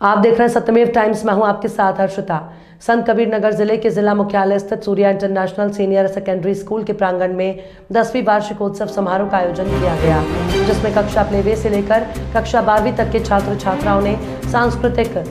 आप देख रहे हैं सत्यमेव टाइम्स। मैं हूं आपके साथ हर्षिता। संत कबीर नगर जिले के जिला मुख्यालय स्थित Surya international senior secondary school के प्रांगण में 10वीं वार्षिकोत्सव समारोह का आयोजन किया गया, जिसमें कक्षा प्लेवे से लेकर कक्षा 12वीं तक के छात्र छात्राओं ने सांस्कृतिक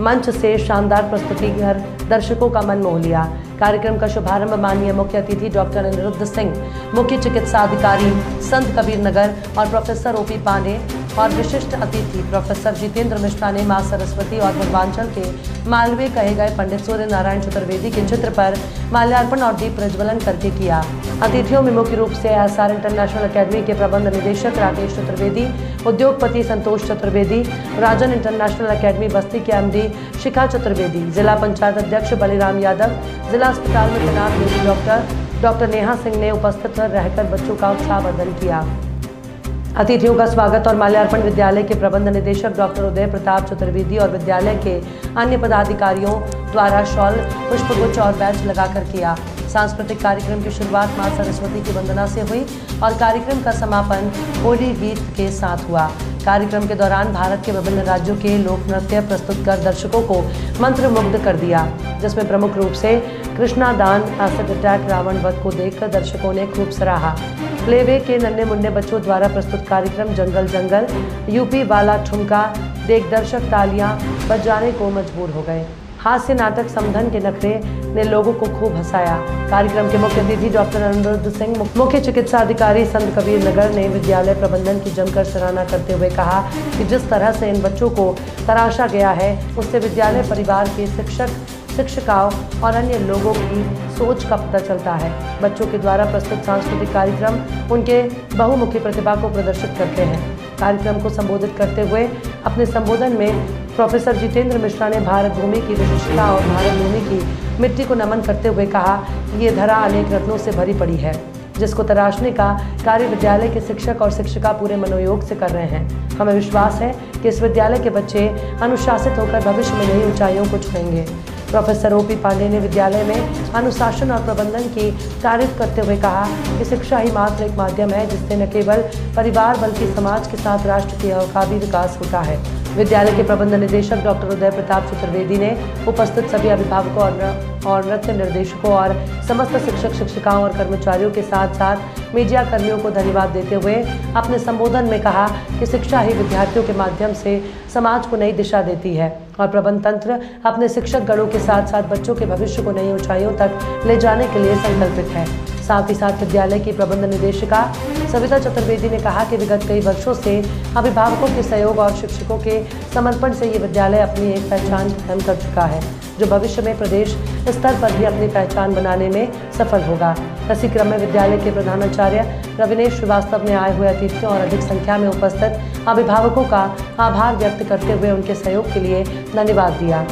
मंच से शानदार प्रस्तुति कर दर्शकों का मन मोह लिया। कार्यक्रम का शुभारंभ माननीय मुख्य अतिथि डॉक्टर अनिरुद्ध सिंह, मुख्य चिकित्सा अधिकारी संत कबीर नगर और प्रोफेसर ओपी पांडे और विशिष्ट अतिथि प्रोफेसर जितेंद्र मिश्रा ने मां सरस्वती और पूर्वांचल के मालवीय कहे गए पंडित सूर्य नारायण चतुर्वेदी के चित्र पर माल्यार्पण और दीप प्रज्वलन करके किया। अतिथियों में मुख्य रूप से एसआर इंटरनेशनल अकेडमी के प्रबंध निदेशक राकेश चतुर्वेदी, उद्योगपति संतोष चतुर्वेदी, राजन इंटरनेशनल अकेडमी बस्ती के एमडी शिखा चतुर्वेदी, जिला पंचायत अध्यक्ष बलिराम यादव, जिला अस्पताल में तैनात लेडी डॉक्टर नेहा सिंह ने उपस्थित रहकर बच्चों का उत्साहवर्धन किया। अतिथियों का स्वागत और माल्यार्पण विद्यालय के प्रबंध निदेशक डॉक्टर उदय प्रताप चतुर्वेदी और विद्यालय के अन्य पदाधिकारियों द्वारा शॉल, पुष्पगुच्छ और बैच लगाकर किया। सांस्कृतिक कार्यक्रम की शुरुआत मां सरस्वती की वंदना से हुई और कार्यक्रम का समापन होली गीत के साथ हुआ। कार्यक्रम के दौरान भारत के विभिन्न राज्यों के लोक नृत्य प्रस्तुत कर दर्शकों को मंत्रमुग्ध कर दिया, जिसमें प्रमुख रूप से कृष्णा दान, एसिड अटैक, रावण वध को देखकर दर्शकों ने खूब सराहा। प्लेवे के नन्हे मुन्ने बच्चों द्वारा प्रस्तुत कार्यक्रम जंगल जंगल यूपी वाला ठुमका देख दर्शक तालियां बजाने को मजबूर हो गए। हास्य नाटक समधन के नखरे ने लोगों को खूब हंसाया। कार्यक्रम के मुख्य अतिथि डॉक्टर अनिरुद्ध सिंह, मुख्य चिकित्सा अधिकारी संत कबीर नगर ने विद्यालय प्रबंधन की जमकर सराहना करते हुए कहा कि जिस तरह से इन बच्चों को तराशा गया है, उससे विद्यालय परिवार के शिक्षिकाओं और अन्य लोगों की सोच का पता चलता है। बच्चों के द्वारा प्रस्तुत सांस्कृतिक कार्यक्रम उनके बहुमुखी प्रतिभा को प्रदर्शित करते हैं। कार्यक्रम को संबोधित करते हुए अपने संबोधन में प्रोफेसर जितेंद्र मिश्रा ने भारत भूमि की विशिष्टता और भारत भूमि की मिट्टी को नमन करते हुए कहा कि ये धरा अनेक रत्नों से भरी पड़ी है, जिसको तराशने का कार्य विद्यालय के शिक्षक और शिक्षिका पूरे मनोयोग से कर रहे हैं। हमें विश्वास है कि इस विद्यालय के बच्चे अनुशासित होकर भविष्य में नई ऊंचाइयों को छुएंगे। प्रोफेसर ओपी पांडे ने विद्यालय में अनुशासन और प्रबंधन की तारीफ करते हुए कहा कि शिक्षा ही मात्र एक माध्यम है जिससे न केवल परिवार बल्कि समाज के साथ राष्ट्र का भी विकास होता है। विद्यालय के प्रबंध निदेशक डॉक्टर उदय प्रताप चतुर्वेदी ने उपस्थित सभी अभिभावकों और नृत्य निर्देशकों और समस्त शिक्षक शिक्षिकाओं और कर्मचारियों के साथ साथ मीडिया कर्मियों को धन्यवाद देते हुए अपने संबोधन में कहा कि शिक्षा ही विद्यार्थियों के माध्यम से समाज को नई दिशा देती है और प्रबंध तंत्र अपने शिक्षक गणों के साथ साथ बच्चों के भविष्य को नई ऊंचाइयों तक ले जाने के लिए संकल्पित है। साथ ही साथ विद्यालय की प्रबंध निदेशिका सविता चतुर्वेदी ने कहा कि विगत कई वर्षों से अभिभावकों के सहयोग और शिक्षकों के समर्पण से ये विद्यालय अपनी एक पहचान कायम कर चुका है, जो भविष्य में प्रदेश स्तर पर भी अपनी पहचान बनाने में सफल होगा। इसी क्रम में विद्यालय के प्रधानाचार्य रविनेश श्रीवास्तव ने आए हुए अतिथियों और अधिक संख्या में उपस्थित अभिभावकों का आभार व्यक्त करते हुए उनके सहयोग के लिए धन्यवाद दिया।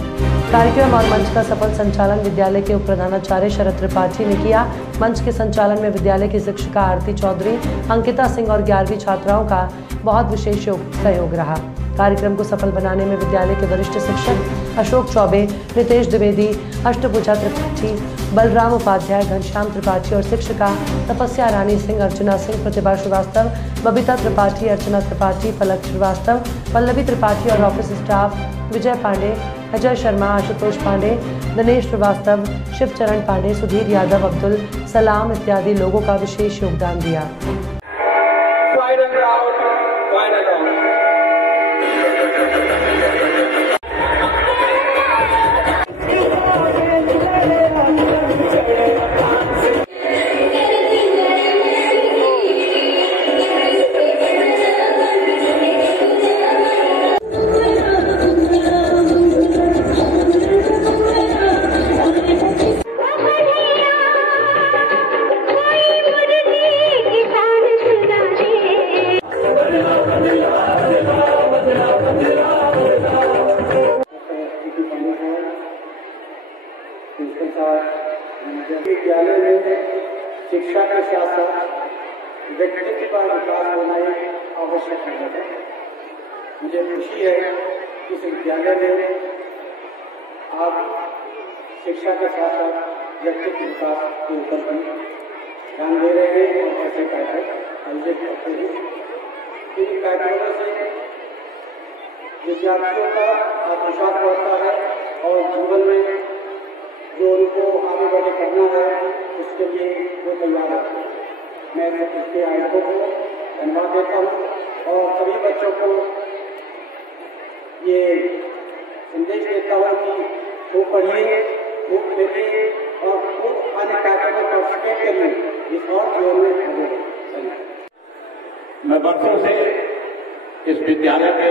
कार्यक्रम और मंच का सफल संचालन विद्यालय के उप प्रधानाचार्य शरद त्रिपाठी ने किया। मंच के संचालन में विद्यालय की शिक्षिका आरती चौधरी, अंकिता सिंह और 11वीं छात्राओं का बहुत विशेष सहयोग रहा। कार्यक्रम को सफल बनाने में विद्यालय के वरिष्ठ शिक्षक अशोक चौबे, नितेश द्विवेदी, अष्टभुजा त्रिपाठी, बलराम उपाध्याय, घनश्याम त्रिपाठी और शिक्षिका तपस्या रानी सिंह, अर्चना सिंह, प्रतिभा श्रीवास्तव, बबीता त्रिपाठी, अर्चना त्रिपाठी, फलक श्रीवास्तव, पल्लवी त्रिपाठी और ऑफिस स्टाफ विजय पांडे, अजय शर्मा, आशुतोष पांडे, दिनेश श्रीवास्तव, शिवचरण पांडे, सुधीर यादव, अब्दुल सलाम इत्यादि लोगों का विशेष योगदान दिया। विद्यालय में शिक्षा के साथ साथ व्यक्तित्व का विकास होना एक आवश्यक है। मुझे खुशी है कि इस विद्यालय में आप शिक्षा के साथ साथ व्यक्तित्व विकास के ऊपर भी ध्यान दे रहे हैं और ऐसे कार्यक्रम आयोजित करते हैं। इन कार्यक्रमों से विद्यार्थियों का आत्मविश्वास बढ़ता है और जीवन में जो उनको आगे बढ़े करना है उसके लिए वो तैयार है। मैं इसके आयोजकों को धन्यवाद देता हूँ और सभी बच्चों को ये संदेश देता हूँ कि खूब पढ़िए, खूब खेलिए और खूब अन्य कार्यक्रमों में पार्टिसिपेट करिए, इस और जीवन में करिए। मैं वर्षों से इस विद्यालय के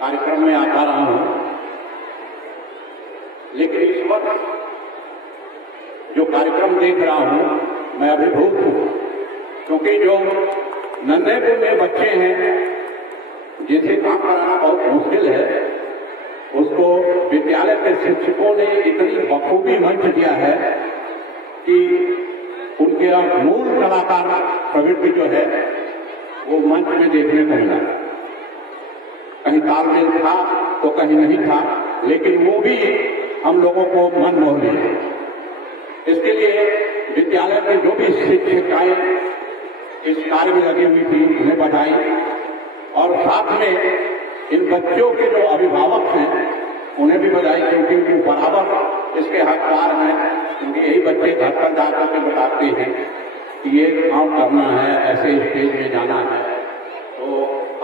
कार्यक्रम में आता रहा हूं, लेकिन इस वर्ष जो कार्यक्रम देख रहा हूं मैं अभिभूत हूं, क्योंकि जो नन्हे पुन्ने बच्चे हैं जिसे काम कराना बहुत मुश्किल है, उसको विद्यालय के शिक्षकों ने इतनी बखूबी मंच दिया है कि उनके मूल कलाकार प्रवृत्ति जो है वो मंच में देखने को मिला। कहीं तालमेल था तो कहीं नहीं था, लेकिन वो भी हम लोगों को मन मोह लिए। इसके लिए विद्यालय के जो भी शिक्षिकाएं इस कार्य में लगी हुई थी उन्हें बधाई, और साथ में इन बच्चों के जो अभिभावक हैं उन्हें भी बधाई, क्योंकि वो बराबर इसके हकदार हैं, क्योंकि यही बच्चे घर पर जाकर के बताते हैं कि ये काम करना है, ऐसे स्टेज में जाना है, तो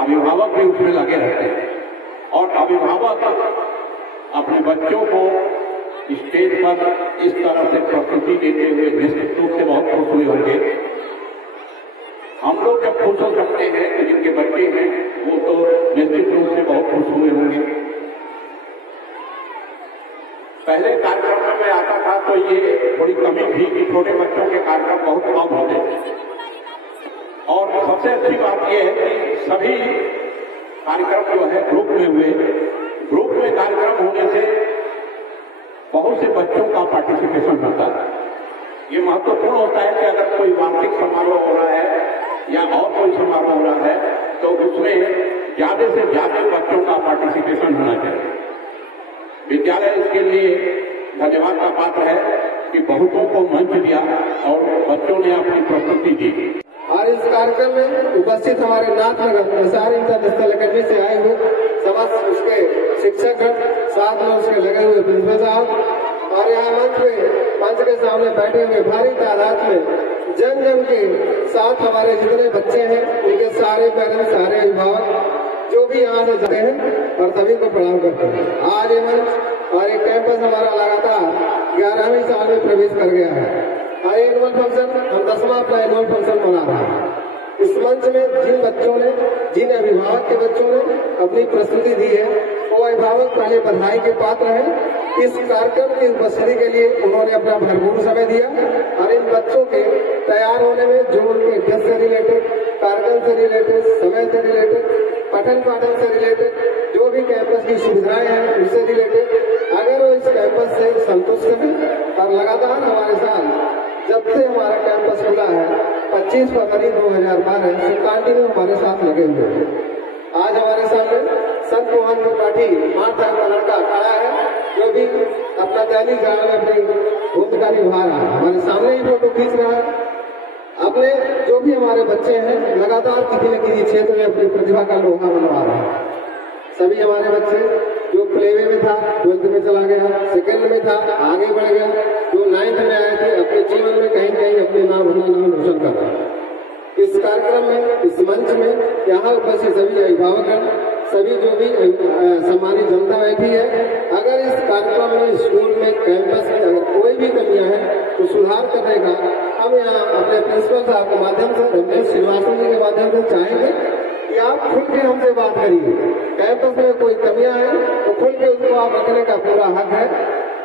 अभिभावक भी उसमें लगे रहते हैं। और अभिभावक अपने बच्चों को स्टेज पर इस तरह से प्रस्तुति देते हुए निश्चित रूप से बहुत खुश हुए होंगे। हम लोग जब खुश हो सकते हैं तो जिनके बच्चे हैं वो तो निश्चित रूप से बहुत खुश हुए होंगे। पहले कार्यक्रम में मैं आता था तो ये थोड़ी कमी थी कि छोटे बच्चों के कार्यक्रम बहुत कम होते थे, और सबसे अच्छी बात यह है कि सभी कार्यक्रम जो है ग्रुप में हुए। ग्रुप में कार्यक्रम होने से बहुत से बच्चों का पार्टिसिपेशन होता है। ये महत्वपूर्ण होता है कि अगर कोई वार्षिक समारोह हो रहा है या और कोई समारोह हो रहा है तो उसमें ज्यादा से ज्यादा बच्चों का पार्टिसिपेशन होना चाहिए। विद्यालय इसके लिए धन्यवाद का पात्र है कि बहुतों को मंच दिया और बच्चों ने अपनी प्रस्तुति दी। और इस कार्यक्रम में उपस्थित हमारे नाथनगर प्रसार इंटरनेशनल अकेडमी से आए हुए समस्त उसके शिक्षकगण, साथ में उसके लगे हुए प्रिंसिपल साहब, और यहाँ मंच के सामने बैठे हुए भारी तादाद में जन के साथ हमारे जितने बच्चे हैं उनके सारे पेरेंट्स, सारे अभिभावक जो भी यहाँ से जाते हैं और सभी को प्रणाम करते हैं। आज ये मंच और ये कैंपस हमारा लगातार 11वीं साल में प्रवेश कर गया है और एनुअल फंक्शन हम 10वां अपना एनुअल फंक्शन मना रहा है। इस मंच में जिन बच्चों ने, जिन अभिभावक के बच्चों ने अपनी प्रस्तुति दी है वो अभिभावक पहले बधाई के पात्र हैं। इस कार्यक्रम की उपस्थिति के लिए उन्होंने अपना भरपूर समय दिया और इन बच्चों के तैयार होने में जो उनके ड्रेस से रिलेटेड, कार्यक्रम से रिलेटेड, समय से रिलेटेड, पठन पाठन से रिलेटेड, जो भी कैंपस की सुविधाएं हैं उससे रिलेटेड, अगर वो इस कैंपस से संतुष्ट हैं और लगातार हमारे साथ जब से हमारा कैंपस खुला है 25 फरवरी 2012 से कंटिन्यू हमारे साथ लगे हुए हैं। आज हमारे सामने संत मोहन त्रिपाठी माठ का लड़का खड़ा है जो भी अपना दैनिक जीवन में अपनी भूमिका निभा रहा है, हमारे सामने ही फोटो खींच रहा है। अपने जो भी हमारे बच्चे हैं लगातार किसी न किसी क्षेत्र में अपनी प्रतिभा का लोहा बनवा रहे हैं। सभी हमारे बच्चे जो प्लेवे में था 12th में चला गया, सेकेंड में था आगे बढ़ गया, जो 9th में आए थे अपने जीवन में कहीं कहीं अपने नाम रोशन कर रहे हैं। इस कार्यक्रम में, इस मंच में यहाँ उपस्थित सभी अभिभावक, सभी जो भी सम्मानित जनता बैठी है, अगर इस कार्यक्रम में, स्कूल में, कैंपस में अगर कोई भी कमियां हैं तो सुधार करने का हम यहाँ अपने प्रिंसिपल साहब के माध्यम से, रमेश श्रीवास्तव जी के माध्यम से चाहेंगे कि आप खुल के हमसे बात करिए। कैंपस में कोई कमियां हैं तो खुल के उसको आप रखने का पूरा हक है।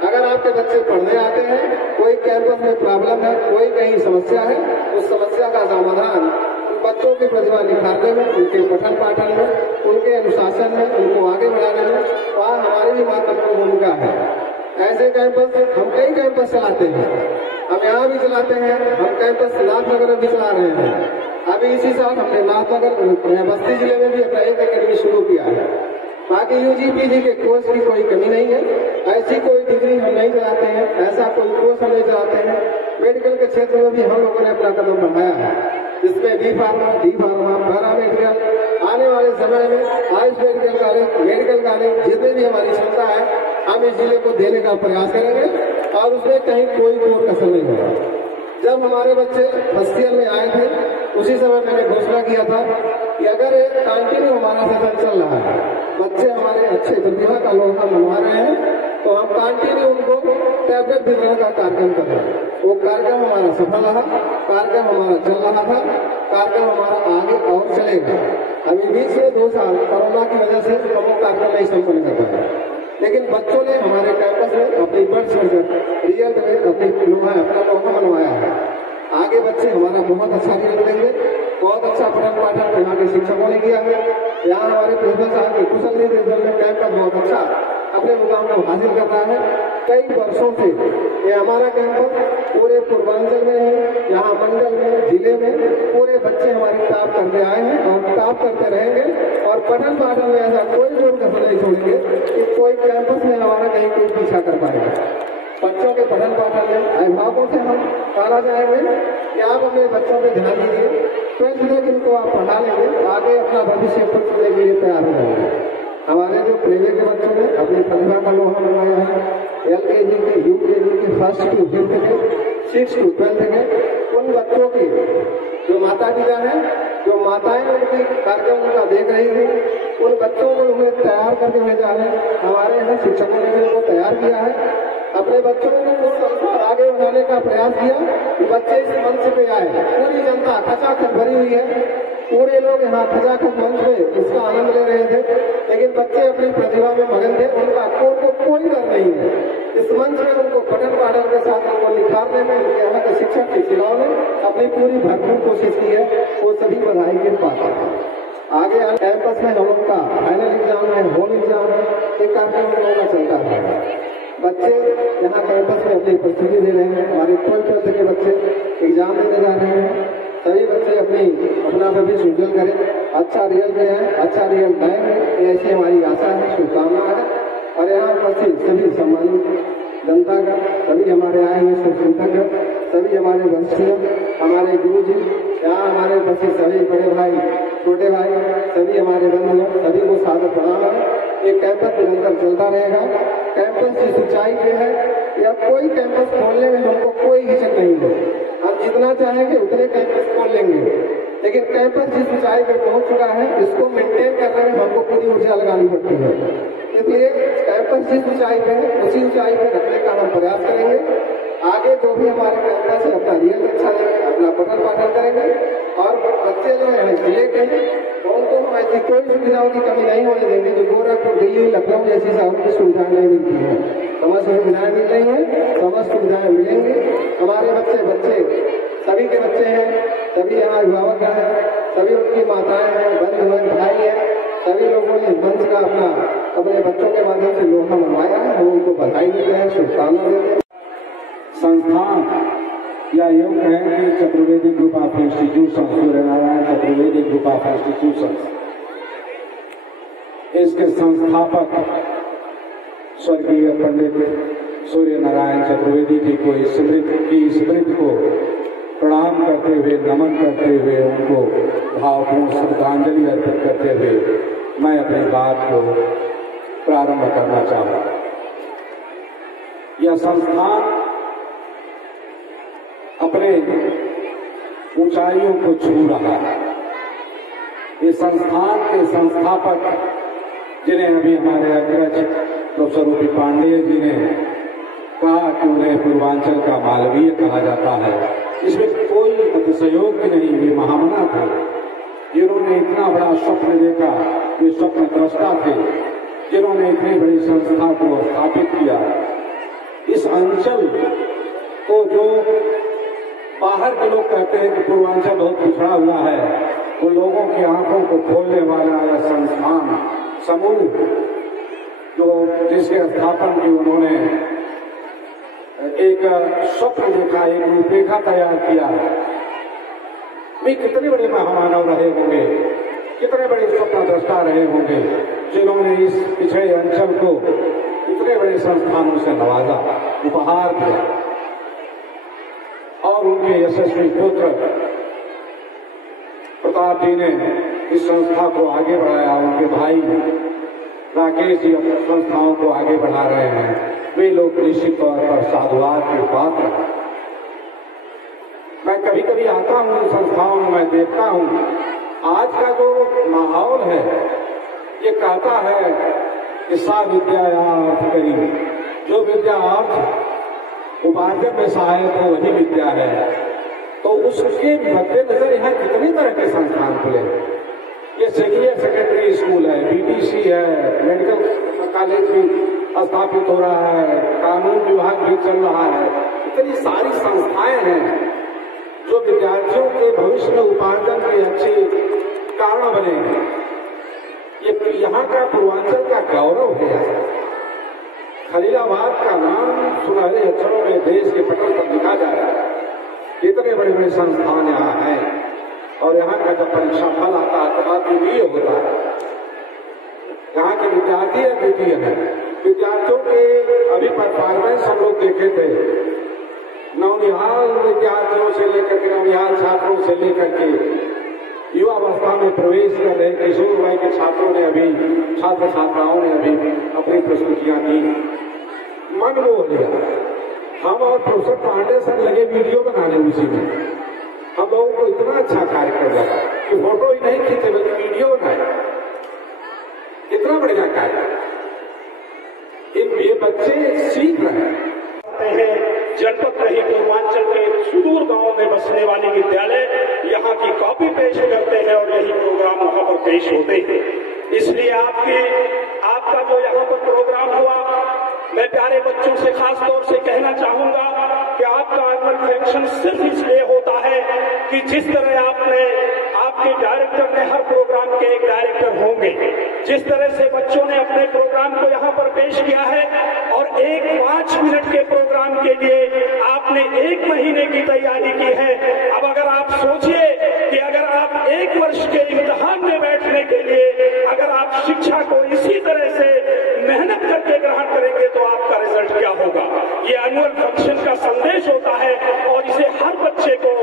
अगर आपके बच्चे पढ़ने आते हैं, कोई कैंपस में प्रॉब्लम है, कोई कहीं समस्या है, उस समस्या का समाधान बच्चों की प्रतिभा निखारने में, उनके पठन पाठन में, उनके अनुशासन में, उनको आगे बढ़ाने में वहाँ हमारी भी महत्वपूर्ण भूमिका है। ऐसे कैंपस हम कई कैंपस चलाते हैं, हम यहाँ भी चलाते हैं, हम कैंपस नाथनगर में भी चला रहे हैं। अभी इसी साल हमने नाथनगर बस्ती जिले में भी अपना एक अकेडमी शुरू किया है। बाकी यूजी पीजी के कोर्स की कोई कमी नहीं है, ऐसी कोई डिग्री हम नहीं चलाते हैं, ऐसा कोई कोर्स हम नहीं चलाते हैं। मेडिकल के क्षेत्र में भी हम लोगों ने अपना कदम बढ़ाया है, जिसमें B pharma, D pharma, paramedical आने वाले समय में आयुष मेडिकल कॉलेज जितने भी हमारी क्षमता है हम इस जिले को देने का प्रयास करेंगे और उसमें कहीं कोई कोर कसर नहीं होगा। जब हमारे बच्चे फर्स्ट ईयर में आए थे उसी समय मैंने घोषणा किया था कि अगर एक कंटिन्यू हमारा सेशन चल रहा है, बच्चे हमारे अच्छे प्रतिभा का लोहा मनवा रहे हैं, तो हम कंटिन्यू उनको टैबलेट वितरण का कार्यक्रम कर रहे हैं। वो कार्यक्रम हमारा सफल रहा, कार्यक्रम हमारा चल रहा था, कार्यक्रम हमारा आगे और चलेगा। अभी बीच में 2 साल कोरोना की वजह से हम वो कार्यक्रम नहीं संपन्न कर पाए, लेकिन बच्चों ने हमारे कैंपस में अपनी बढ़ चढ़कर रिजल्ट में अपना लोहा मनवाया है। आगे बच्चे हमारा बहुत अच्छा रिजल्ट देंगे, बहुत अच्छा पठन पाठन यहाँ के शिक्षकों ने किया है। यहाँ हमारे प्रिंसिपल साहब के कुशल निर्देशन में कैंपस बहुत अच्छा अपने मुकाम को हासिल कर रहा है। कई वर्षों से ये हमारा कैंपस पूरे पूर्वांचल में है, यहाँ मंडल में, जिले में पूरे बच्चे हमारे टॉप करते आए हैं और टॉप करते रहेंगे। और पठन पाठन में ऐसा कोई जोर कसर नहीं छोड़ेंगे कि कोई कैंपस में हमारा कहीं कोई पीछा कर पाएगा। बच्चों के पठन पाठन में अभिभावकों से हम कहना चाहेंगे कि आप अपने बच्चों पर ध्यान दीजिए। 12th तक इनको आप पढ़ा लेंगे, आगे अपना भविष्य खुद के लिए तैयार हो जाएंगे। हमारे जो प्राइवेट के बच्चों ने अपनी प्रतिभा का लोहा मनवाया है, LKG के, UKG के, 1st to 5th के, 6th to 12th के, उन बच्चों की जो माता पिता हैं, जो माताएं उनकी कार्यक्रम उनका देख रही थी, उन बच्चों को उन्हें तैयार करके भेजा है। हमारे यहाँ शिक्षकों ने भी उनको तैयार किया है। अपने बच्चों को आगे बढ़ाने का प्रयास किया कि बच्चे इस मंच पे आए। पूरी जनता खचाखच भरी हुई है, पूरे लोग यहाँ खचाखच मंच पे इसका आनंद ले रहे थे, लेकिन बच्चे अपनी प्रतिभा में मगन थे। उनका कोई डर नहीं है। इस मंच में उनको पठन पाठन के साथ उनको निखारने में उनके यहाँ के शिक्षक शिक्षिकाओं ने अपनी पूरी भरपूर कोशिश की है। वो सभी बधाई के पात्र हैं। आगे कैंपस में हम लोग का फाइनल एग्जाम है, होम एग्जाम है, एक कार्यक्रम हम लोगों का चलता है। बच्चे यहाँ कैंपस में अपनी प्रस्तुति दे रहे हैं। हमारे 12th के बच्चे एग्जाम देने जा रहे हैं। सभी बच्चे अपना भविष्य उज्जवल करें, अच्छा रिजल्ट दें, अच्छा रिजल्ट लाएंगे, ऐसी हमारी आशा है, शुभकामना है। और यहाँ उपस्थित सभी सम्मानित जनता का, सभी हमारे आए हुए शिक्षक, सभी हमारे वंशियों, हमारे गुरु जी, यहाँ हमारे उपस्थित सभी बड़े भाई, छोटे भाई, सभी हमारे बंधु, सभी को सादर प्रणाम है। ये कैंपस निरंतर चलता रहेगा। कैंपस की ऊंचाई पे है, या कोई कैंपस खोलने में हमको कोई हिचक नहीं है। हम जितना चाहेंगे उतने कैंपस खोल लेंगे, लेकिन कैंपस जिस ऊंचाई पे पहुंच चुका है, इसको मेंटेन करने में हमको पूरी ऊर्जा लगानी पड़ती है। इसलिए कैंपस जिस ऊंचाई पे है उसी ऊंचाई पे रखने का हम प्रयास करेंगे। आगे जो भी हमारे कैंपस है अपना रिजल्ट अच्छा देंगे, अपना पठन पाठन करेंगे, और बच्चे जो है जिले के तो उनको हम ऐसी कोई सुविधाओं की कमी नहीं होने देंगे जो गोरखपुर, दिल्ली, लखनऊ जैसी शहरों की सुविधाएं नहीं मिलती हैं। समस्त सुविधाएं मिल रही हैं, समस्त सुविधाएं मिलेंगी। हमारे बच्चे सभी के बच्चे हैं, सभी यहाँ अभिभावक हैं, सभी उनकी माताएं हैं, बंधु हैं, भाई हैं, सभी लोगों ने मंच का अपने बच्चों के माध्यम से लोहा मनवाया है। हम उनको बधाई देते हैं, शुभकामना देते हैं। संस्थान या यूं कहें कि Chaturvedi group of institution, Surya Narayan Chaturvedi group of institution, इसके संस्थापक स्वर्गीय पंडित सूर्य नारायण चतुर्वेदी की कोई स्मृति को प्रणाम करते हुए, नमन करते हुए, उनको भावपूर्ण श्रद्धांजलि अर्पित करते हुए मैं अपनी बात को प्रारंभ करना चाहूंगा। यह संस्थान अपने ऊंचाइयों को छू रहा है। इस संस्थान के संस्थापक, जिन्हें अभी हमारे अग्रज प्रोफेसर ओ.पी. पांडेय जी ने कहा कि उन्हें पूर्वांचल का मालवीय कहा जाता है, इसमें कोई अतिशयोक्ति नहीं। वे महामना थे, जिन्होंने इतना बड़ा स्वप्न देखा। वे स्वप्न द्रष्टा थे, जिन्होंने इतनी बड़ी संस्था को स्थापित किया। इस अंचल को जो बाहर के लोग कहते हैं कि पूर्वांचल बहुत पिछड़ा हुआ है, उन लोगों की आंखों को खोलने वाला यह संस्थान समूह, जो जिसके स्थापन की उन्होंने एक स्वप्न देखा, एक रूपरेखा तैयार किया। वे कितने बड़े महामानव रहे होंगे, कितने बड़े स्वप्न दृष्टा रहे होंगे, जिन्होंने इस पिछड़े अंचल को इतने बड़े संस्थानों से नवाजा, उपहार दिया। और उनके यशस्वी पुत्र प्रताप जी ने इस संस्था को आगे बढ़ाया, उनके भाई राकेश जी अपनी संस्थाओं को आगे बढ़ा रहे हैं, वे लोग निश्चित तौर पर साधुवाद के पात्र हैं। मैं कभी कभी आता हूँ संस्थाओं में, मैं देखता हूँ आज का जो माहौल है ये कहता है कि सा विद्या अर्थ करी, जो विद्या अर्थ उपार्जन में सहायक हो वही विद्या है। तो उसके मद्देनजर यहाँ कितनी तरह के संस्थान खुले हैं। ये सीनियर सेकेंडरी स्कूल है, बीटीसी है, मेडिकल कॉलेज भी स्थापित हो रहा है, कानून विभाग भी चल रहा है। इतनी सारी संस्थाएं हैं जो विद्यार्थियों के भविष्य में उपार्जन के अच्छे कारण बने। ये यहाँ का पूर्वांचल का गौरव है। खलीलाबाद का नाम सुनहरे अक्षरों में देश के पटल पर लिखा जा रहा है। इतने बड़े बड़े संस्थान यहाँ हैं और यहाँ का जब परीक्षा फल आता है तो द्वितीय होता है। यहाँ के विद्यार्थी द्वितीय है। विद्यार्थियों के अभी परफॉर्मेंस हम लोग देखे थे, नवनिहाल विद्यार्थियों से लेकर के, नवनिहाल छात्रों से लेकर के युवा अवस्था में प्रवेश कर रहे किशोर वय के छात्रों ने अभी, छात्र छात्राओं ने अभी अपनी प्रस्तुतियां दी, मन मोह लिया। हम और प्रोफेसर पांडे सर लगे वीडियो बनाने उसी में। हम लोगों को इतना अच्छा कार्यक्रम लगा कि फोटो ही नहीं खींचे बल्कि वीडियो बनाए। इतना बढ़िया कार्य। ये बच्चे सीख रहे हैं। जनपद रही पूर्वांचल के सुदूर गांव में बसने वाले विद्यालय यहाँ की कॉपी पेस्ट करते हैं और यही प्रोग्राम वहाँ पर पेश होते हैं। इसलिए आपका जो यहाँ पर प्रोग्राम हुआ, मैं प्यारे बच्चों से खास तौर से कहना चाहूंगा कि आपका एनुअल फंक्शन सिर्फ इसलिए होता है कि जिस तरह आपके डायरेक्टर ने, हर प्रोग्राम के एक डायरेक्टर होंगे, जिस तरह से बच्चों ने अपने प्रोग्राम को यहाँ पर पेश किया है और 5 मिनट के प्रोग्राम के लिए आपने 1 महीने की तैयारी की है। अब अगर आप सोचिए कि अगर आप 1 वर्ष के इम्तिहान में बैठने के लिए अगर आप शिक्षा को इसी तरह से मेहनत करके ग्रहण करेंगे तो आपका रिजल्ट क्या होगा। ये एनुअल फंक्शन का संदेश होता है और इसे हर बच्चे को,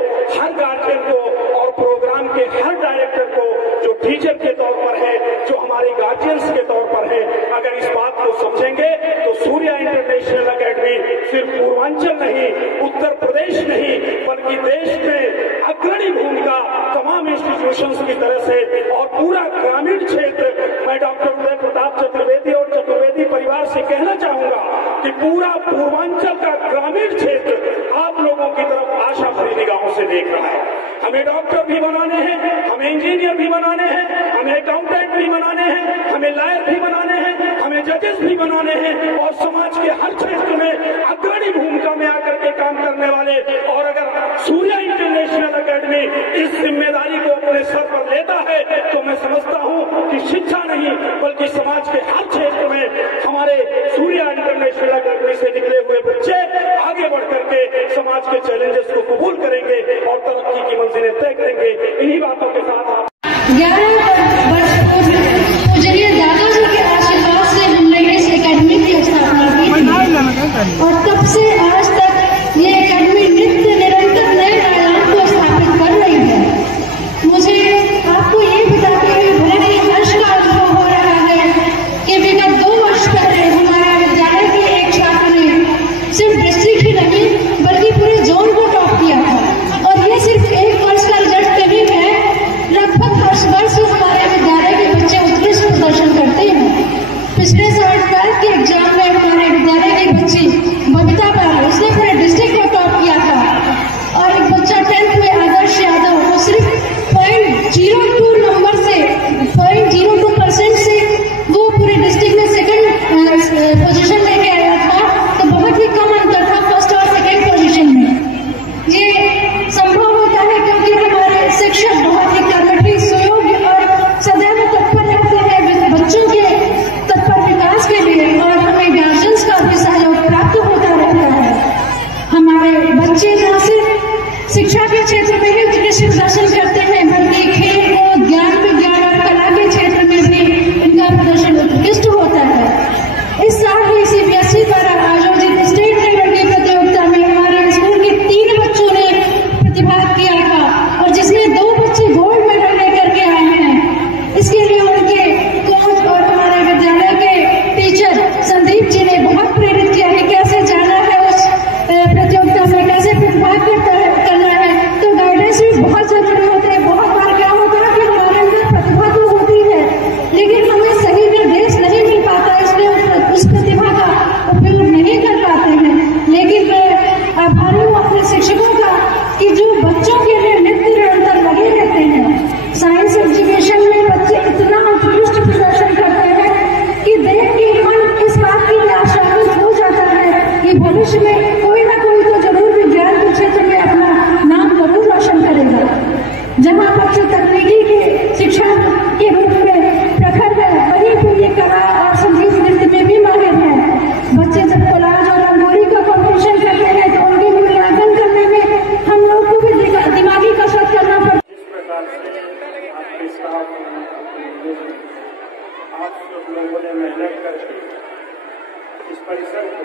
हर गार्जियन को और प्रोग्राम के हर डायरेक्टर को, जो टीचर के तौर पर है, जो हमारे गार्जियंस के तौर पर है, अगर इस बात को समझेंगे तो सूर्या इंटरनेशनल एकेडमी सिर्फ पूर्वांचल नहीं, उत्तर प्रदेश नहीं, बल्कि देश में अग्रणी भूमिका तमाम इंस्टीट्यूशंस की तरह से और पूरा ग्रामीण क्षेत्र, मैं डॉक्टर उदय प्रताप चतुर्वेदी और चतुर्वेदी परिवार से कहना चाहूंगा कि पूरा पूर्वांचल का ग्रामीण क्षेत्र आप लोगों की तरफ आशा भरी निगाहों से देख रहा है। हमें डॉक्टर भी बनाने हैं, हमें इंजीनियर भी बनाने हैं, हमें अकाउंटेंट भी बनाने हैं, हमें लॉयर भी बनाने हैं, हमें जजेस भी बनाने हैं और समाज के हर क्षेत्र में अग्रणी भूमिका में आकर के काम करने वाले। और अगर सूर्या इंटरनेशनल एकेडमी इस जिम्मेदारी को अपने सर पर लेता है तो मैं समझता हूं कि शिक्षा नहीं बल्कि समाज के हर क्षेत्र में हमारे सूर्या इंटरनेशनल एकेडमी से निकले हुए बच्चे आगे बढ़ करके समाज के चैलेंजेस को कबूल करेंगे और तरक्की की मंजिलें तय करेंगे। इन्हीं बातों के साथ आप 11 वर्ष पूर्व पूजनीय दादाजी के आशीर्वाद से हमने इस एकेडमी की स्थापना की थी और तब से आज तक ये एकेडमी नित्य निरंतर नए आयाम को स्थापित कर रही है। मुझे आपको ये बताते हुए बड़े ही हर्ष का अनुभव हो रहा है कि विगत 2 वर्ष पहले हमारे विद्यालय के एक छात्र ने सिर्फ डिस्ट्रिक्ट ही नहीं बल्कि पूरे जोन को टॉप किया था। और ये सिर्फ 1 वर्ष का रिजल्ट नहीं है, लगभग वर्ष हमारे विद्यालय के बच्चे उत्कृष्ट प्रदर्शन करते हैं। पिछले साल 12th के एग्जाम में हमारे विद्यालय की बच्ची बबीता पाल, उसने पूरे डिस्ट्रिक्ट को टॉप किया था और एक बच्चा 10th में आदर्श यादव, वो सिर्फ 0.02 नंबर से 0.02% से वो पूरे डिस्ट्रिक्ट में सेकंड पोजीशन लेके आया था। तो बहुत ही कम अंतर था फर्स्ट और सेकंड पोजीशन में। ये संभव होता है क्योंकि हमारे शिक्षक बहुत ही कर्मठी, सुयोग्य और सदैव तत्पर रहते हैं बच्चों के तत्पर विकास के लिए और हमें गार्जियंस का भी सहयोग प्राप्त होता रहता है। हमारे बच्चे न सिर्फ शिक्षा के क्षेत्र में ही उत्कृष्ट प्रदर्शन करते हैं बल्कि खेल कूद, ज्ञान विज्ञान और कला के क्षेत्र में भी इनका प्रदर्शन उत्कृष्ट होता है। इस साल ही CBSE द्वारा आयोजित स्टेट लेवल की प्रतियोगिता में हमारे स्कूल के 3 बच्चों ने प्रतिभाग किया था और जिसमें 2 बच्चे गोल्ड मेडल लेकर के आए हैं भविष्य में कोई ना कोई तो जरूर विज्ञान के क्षेत्र में अपना नाम जरूर रोशन करेगा। जहाँ बच्चे तकनीकी की शिक्षा के रूप में प्रखर है, वहीं पर ये कला और संगीत नृत्य में भी माहिर है। बच्चे जब कोलाज और रंगोली का कॉम्पिटिशन करते हैं तो उनके मूल्यांकन करने में हम लोग को भी दिमागी कसरत करना पड़ता है। जिस प्रकार से आपके साथ आप सब लोगों ने मेहनत करके इस परिसर को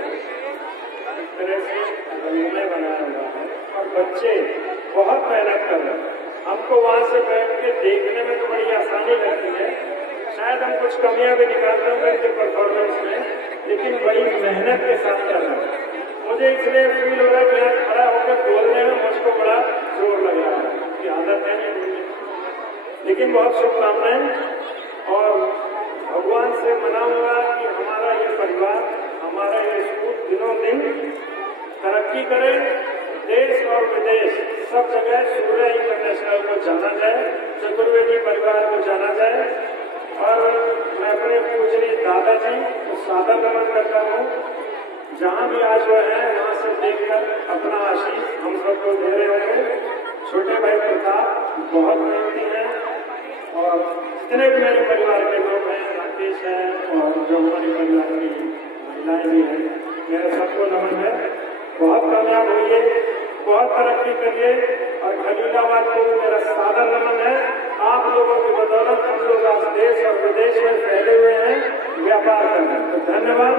एक तरह से रंगमय बनाया हुआ है और बच्चे बहुत मेहनत कर रहे हैं। हमको वहाँ से बैठ के देखने में तो बड़ी आसानी लगती है, शायद हम कुछ कमियां भी निकालते होंगे इनके परफॉर्मेंस में, लेकिन बड़ी मेहनत के साथ कर रहे हैं। मुझे इसलिए फील हो रहा है कि यहाँ खड़ा होकर बोलने में मुझको बड़ा जोर लग रहा है कि आदत है नहीं बोलने, लेकिन बहुत शुभकामनाएं और भगवान से मनाऊंगा कि हमारा ये परिवार, हमारा ये स्कूल दिनों दिन तरक्की करे, देश और विदेश सब जगह सूर्य इंटरनेशनल को जाना जाए, चतुर्वेदी परिवार को जाना जाए। और मैं अपने पूजनीय दादाजी को सादर नमन करता हूँ, जहाँ भी आज वो है वहाँ से देखकर अपना आशीष हम सबको दे रहे होंगे। छोटे भाई प्रताप बहुत मेहनती हैं और जितने भी मेरे परिवार के लोग हैं, राकेश है और जो हमारे परिवार की महिलाएं भी हैं, मेरा सबको नमन है। बहुत कामयाब होइए, बहुत तरक्की करिए और खलीलाबाद को मेरा सादर नमन है। आप लोगों की बदौलत हम लोग आज देश और विदेश में फैले हुए हैं, व्यापार कर रहे हैं। तो धन्यवाद।